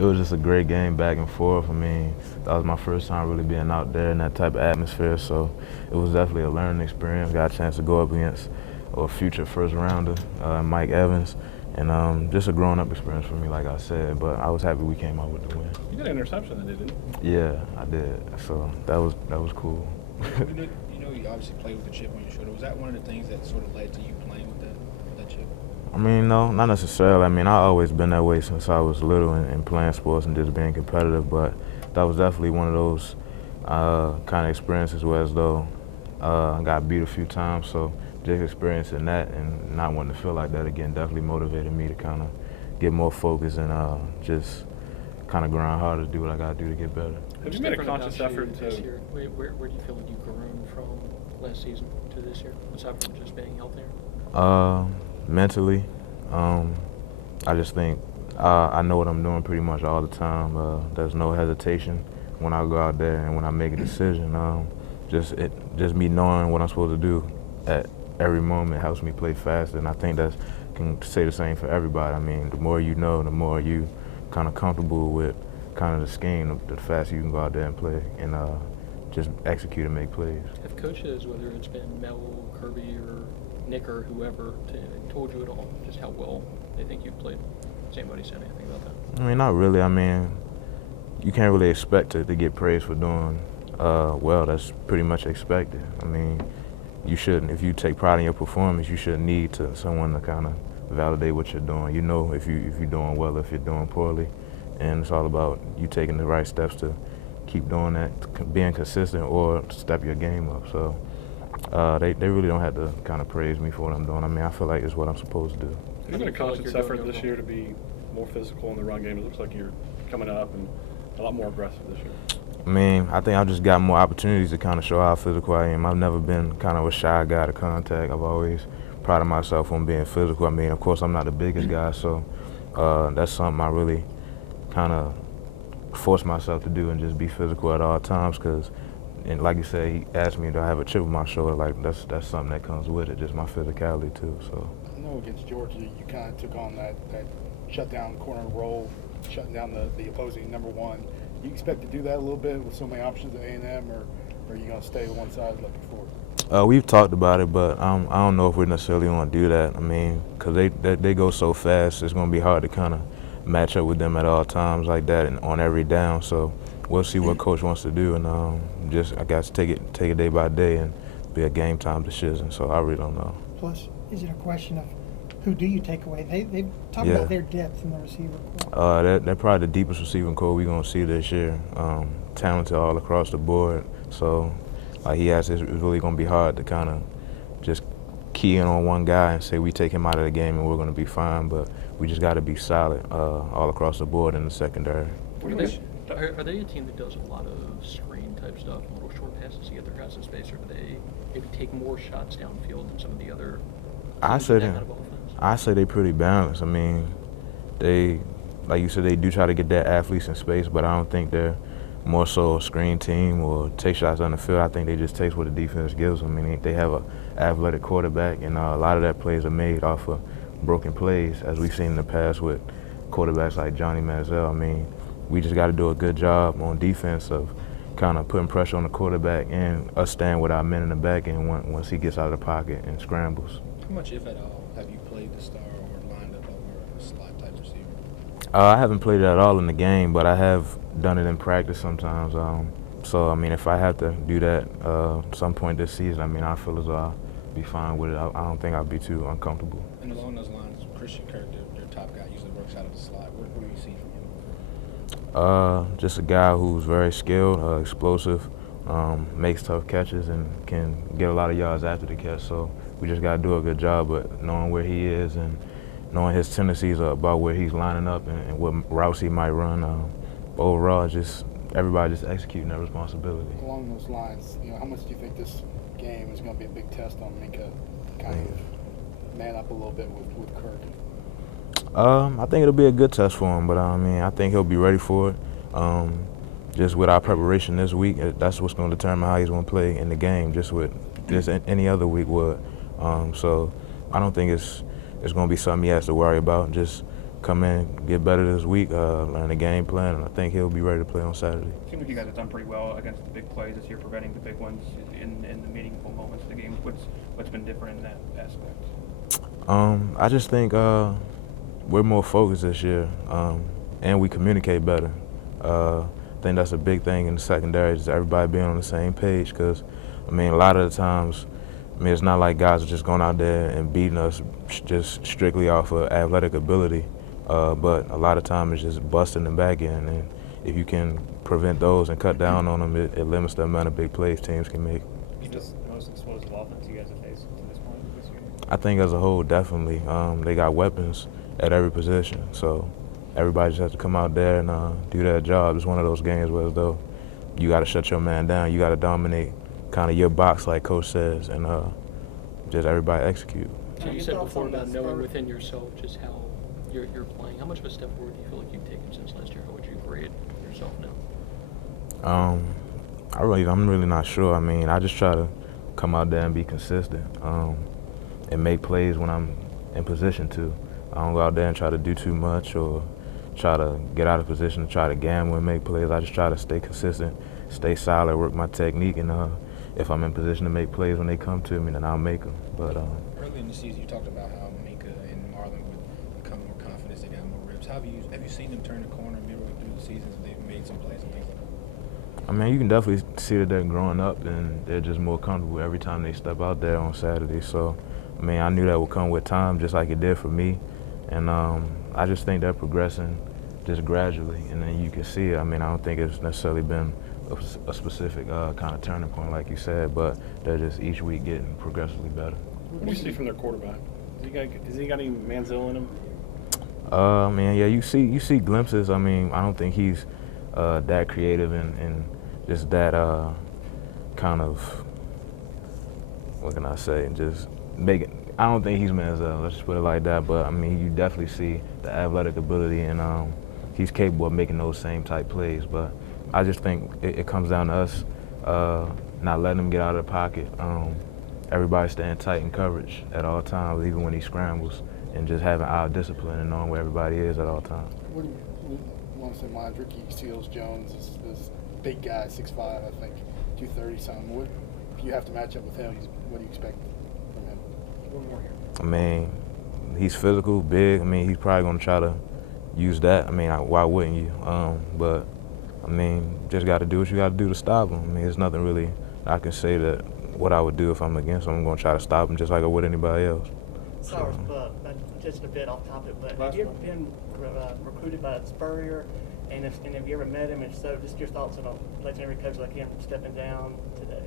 It was just a great game back and forth. I mean, that was my first time really being out there in that type of atmosphere, so it was definitely a learning experience. Got a chance to go up against a future first rounder, Mike Evans, and just a growing up experience for me, like I said. But I was happy we came out with the win. You got an interception that didn't you? Yeah, I did. So that was cool. You obviously played with the chip on your shoulder. Was that one of the things that sort of led to you playing with that chip? I mean, no, not necessarily. I mean, I've always been that way since I was little and playing sports and just being competitive, but that was definitely one of those kind of experiences where as though I got beat a few times, so just experiencing that and not wanting to feel like that again definitely motivated me to kind of get more focused and just kind of grind harder to do what I got to do to get better. Have you made a conscious effort this to... year? Where do you feel like you've grown from last season to this year, aside from just being healthier? Mentally, I just think I know what I'm doing pretty much all the time. There's no hesitation when I go out there and when I make a decision. Just me knowing what I'm supposed to do at every moment helps me play faster, and I think that can say the same for everybody. I mean, the more you know, the more you kind of comfortable with kind of the scheme, the faster you can go out there and play and just execute and make plays. Have coaches, whether it's been Mel, Kirby, or Nick, or whoever, told you at all just how well they think you've played? Has anybody said anything about that? I mean, not really. I mean, you can't really expect to get praised for doing well. That's pretty much expected. I mean, you shouldn't. If you take pride in your performance, you shouldn't need someone to kind of validate what you're doing. You know if you're doing well, if you're doing poorly, and it's all about you taking the right steps to keep doing that, being consistent, or step your game up. So they really don't have to kind of praise me for what I'm doing. I mean, I feel like it's what I'm supposed to do. Have you made a conscious effort this year to be more physical in the run game? It looks like you're coming up and a lot more aggressive this year. I mean, I think I've just got more opportunities to kind of show how physical I am. I've never been kind of a shy guy to contact. I've always prided myself on being physical. I mean, of course, I'm not the biggest guy, so that's something I really kind of force myself to do and just be physical at all times because, and like you said, he asked me, do I have a chip on my shoulder? Like, that's something that comes with it, just my physicality, too. So. I know against Georgia, you kind of took on that shutdown corner role, shutting down the opposing number one. Do you expect to do that a little bit with so many options at A&M, or are you going to stay to one side like before? We've talked about it, but I don't know if we're necessarily going to do that. I mean, because they go so fast, it's going to be hard to kind of match up with them at all times like that and on every down. So we'll see what coach wants to do, and I got to take it day by day and be a game time decision. So I really don't know. Plus, is it a question of who do you take away? They talk about their depth in the receiver corps. They're probably the deepest receiving corps we're going to see this year. Talented all across the board. So he asked, it's really going to be hard to kind of just key in on one guy and say we take him out of the game and we're going to be fine. But we just got to be solid all across the board in the secondary. Are they a team that does a lot of screen type stuff, little short passes to get their guys in space, or do they maybe take more shots downfield than some of the other teams with that kind of offense? I say they're pretty balanced. I mean, they, like you said, they do try to get their athletes in space, but I don't think they're more so a screen team or take shots on the field. I think they just take what the defense gives them. I mean, they have an athletic quarterback, and a lot of that plays are made off of broken plays, as we've seen in the past with quarterbacks like Johnny Manziel. I mean, we just got to do a good job on defense of kind of putting pressure on the quarterback and us staying with our men in the back end once he gets out of the pocket and scrambles. How much, if at all, have you played the star or lined up over a slot type receiver? I haven't played it at all in the game, but I have done it in practice sometimes. So, I mean, if I have to do that at some point this season, I mean, I feel as though I'll be fine with it. I don't think I'll be too uncomfortable. And along those lines, Christian Kirk, their top guy, usually works out of the slot. What do you see from him? Just a guy who's very skilled, explosive, makes tough catches, and can get a lot of yards after the catch. So we just got to do a good job at knowing where he is and knowing his tendencies about where he's lining up and what routes he might run. Overall, just everybody just executing their responsibility. Along those lines, how much do you think this game is going to be a big test on Minka, kind of man up a little bit with Kirk? I think it'll be a good test for him, but I mean, I think he'll be ready for it. Just with our preparation this week, that's what's going to determine how he's going to play in the game, just any other week would. So I don't think it's going to be something he has to worry about. Just come in, get better this week, learn the game plan, and I think he'll be ready to play on Saturday. It seems like you guys have done pretty well against the big plays this year, preventing the big ones in the meaningful moments of the game. What's been different in that aspect? I just think we're more focused this year, and we communicate better. I think that's a big thing in the secondary, is everybody being on the same page. Because, I mean, a lot of the times, I mean, it's not like guys are just going out there and beating us just strictly off of athletic ability, but a lot of times it's just busting the back end. And if you can prevent those and cut down on them, it limits the amount of big plays teams can make. Is this the most explosive offense you guys have faced to this point this year? I think as a whole, definitely. They got weapons at every position, so everybody just has to come out there and do their job. It's one of those games where, though, you got to shut your man down. You got to dominate kind of your box, like Coach says, and just everybody execute. So you said before about knowing within yourself just how you're playing. How much of a step forward do you feel like you've taken since last year? How would you grade yourself now? I'm really not sure. I mean, I just try to come out there and be consistent and make plays when I'm in position to. I don't go out there and try to do too much or try to get out of position to try to gamble and make plays. I just try to stay consistent, stay solid, work my technique, and if I'm in position to make plays when they come to me, then I'll make them. But early in the season, you talked about how Minka and Marlon would become more confident, they got more reps. Have you seen them turn the corner midway through the season? They've made some plays and things like that. I mean, you can definitely see that they're growing up and they're just more comfortable every time they step out there on Saturday. So, I mean, I knew that would come with time, just like it did for me. And I just think they're progressing just gradually, and then you can see it. I mean, I don't think it's necessarily been a specific kind of turning point, like you said, but they're just each week getting progressively better. What do you see from their quarterback? Has he got any Manziel in him? Man, yeah, you see glimpses. I mean, I don't think he's that creative and just that kind of, what can I say, just making. I don't think he's Manziel, let's just put it like that, but I mean, you definitely see the athletic ability, and he's capable of making those same type plays. But I just think it comes down to us not letting him get out of the pocket. Everybody staying tight in coverage at all times, even when he scrambles, and just having our discipline and knowing where everybody is at all times. What do you want to say, mine? Ricky Seals-Jones is this big guy, 6'5", I think, 230 something. If you have to match up with him, what do you expect from him? I mean, he's physical, big. I mean, he's probably going to try to use that. I mean, why wouldn't you? But, I mean, just got to do what you got to do to stop him. I mean, there's nothing really I can say that what I would do if I'm against him. I'm going to try to stop him just like I would anybody else. Sorry, just a bit off topic, but have you ever been recruited by Spurrier? And have you ever met him? And so, just your thoughts on a legendary coach like him stepping down today?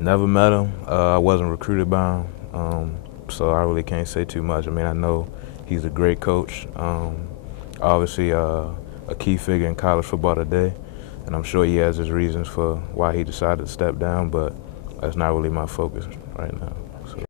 Never met him. I wasn't recruited by him. So I really can't say too much. I mean, I know he's a great coach, obviously a key figure in college football today, and I'm sure he has his reasons for why he decided to step down, but that's not really my focus right now.